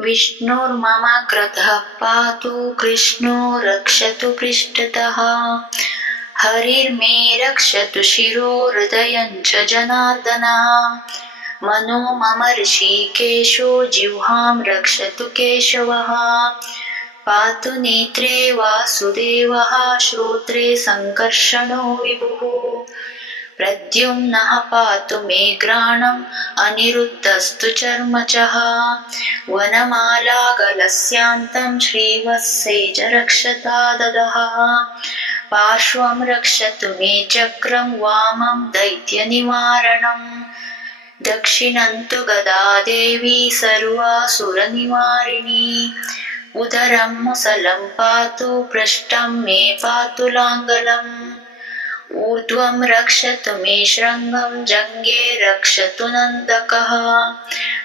विष्णुर्ममकृतः पातु कृष्णो रक्षतु पृष्ठतः हरिर्मे रक्षतु शिरो हृदयं च जनार्दनः मनो मम ऋषिकेशो जिह्वां रक्षतु केशवः पातु नेत्रे वासुदेवः श्रोत्रे सङ्कर्षणो विभुः प्रद्युम्नः पातु मे घ्राणम् अनिरुद्धस्तु चर्मचः वनमालागलस्यान्तं श्रीवत्सेज रक्षता ददः पार्श्वं रक्षतु मे चक्रं वामं दैत्यनिवारणम् दक्षिणं तु गदा देवी सर्वासुरनिवारिणी उदरं मुसलं पातु पृष्ठं मे पातु लाङ्गलम् ऊर्ध्वं रक्षतु मे शृङ्गं जङ्घे रक्षतु नन्दकः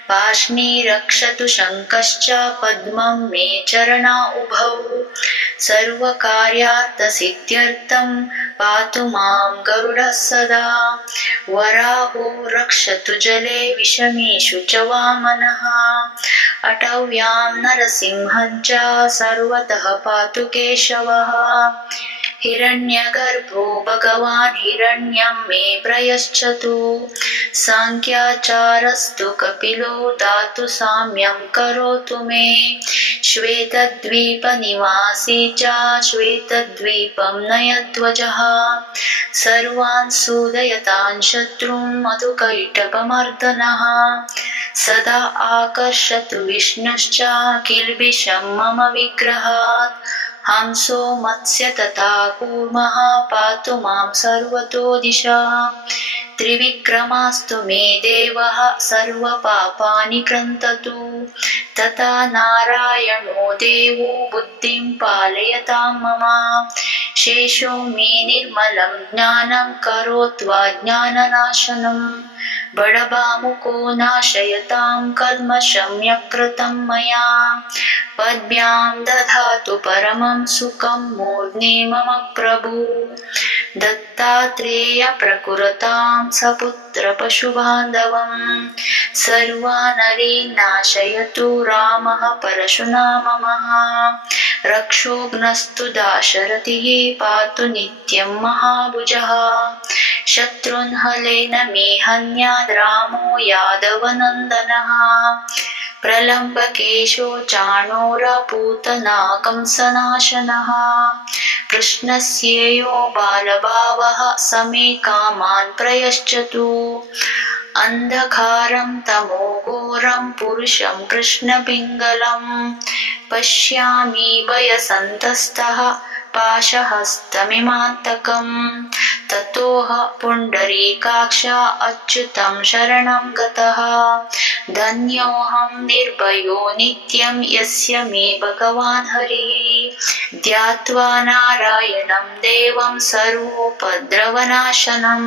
पार्ष्णे रक्षतु शङ्खश्च पद्मं मे चरणाउभौ सर्वकार्यार्थसिद्ध्यर्थं पातु मां गरुडः सदा वराहो रक्षतु जले विषमेषु च वामनः अटव्यां नरसिंहं च सर्वतः पातु केशवः हिरण्यगर्भो भगवान् हिरण्यं मे प्रयच्छतु साङ्ख्याचारस्तु कपिलो दातु साम्यं करोतु मे श्वेतद्वीपनिवासी च श्वेतद्वीपं नयध्वजः सर्वान् सूदयतां शत्रून् मधुकैटभमर्दनः सदा आकर्षतु विष्णुश्च किल्बिषं मम विग्रहात् हंसो मत्स्य तथा कूर्मः पातु मां सर्वतो दिशा त्रिविक्रमास्तु मे देवः सर्वपापानि क्रन्ततु तथा नारायणो देवो बुद्धिं पालयतां मम शेषो मे निर्मलं ज्ञानं करोत्वा बडबामुको नाशयतां कल्मषं यकृतं मया पद्भ्यां दधातु परमं सुखं मूर्ध्नि मम प्रभु दत्तात्रेय प्रकुरतां सपुत्र पशुबान्धवं सर्वानरीन् नाशयतु रामः परशुरामः रक्षोघ्नस्तु दाशरथिः पातु नित्यं महाभुजः शत्रुन् हलेन मे हन्याद् रामो यादवनन्दनः प्रलम्बकेशो चाणूरपूतना कंसनाशनः कृष्णस्येयो बालभावः समे कामान् प्रयच्छतु अन्धकारं तमोघोरं पुरुषं कृष्णपिङ्गलं पश्यामि भयसन्तस्तः पाशहस्तमिमान्तकं ततोह पुण्डरीकाक्ष अच्युतं शरणं गतः धन्योऽहं निर्भयो नित्यं यस्य मे भगवान् हरिः ध्यात्वा नारायणं देवं सर्वोपद्रवनाशनं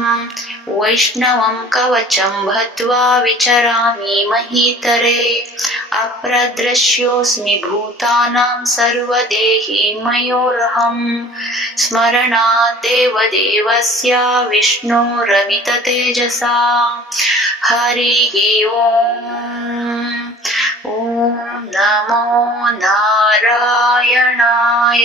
वैष्णवं कवचं बद्ध्वा विचरामि महीतरे अप्रदृश्योऽस्मि भूतानां सर्वदेहि मयोरहं स्मरणात् देवदेवस्य विष्णोरमिततेजसा हरिः ओम् ॐ नमो नारायणाय।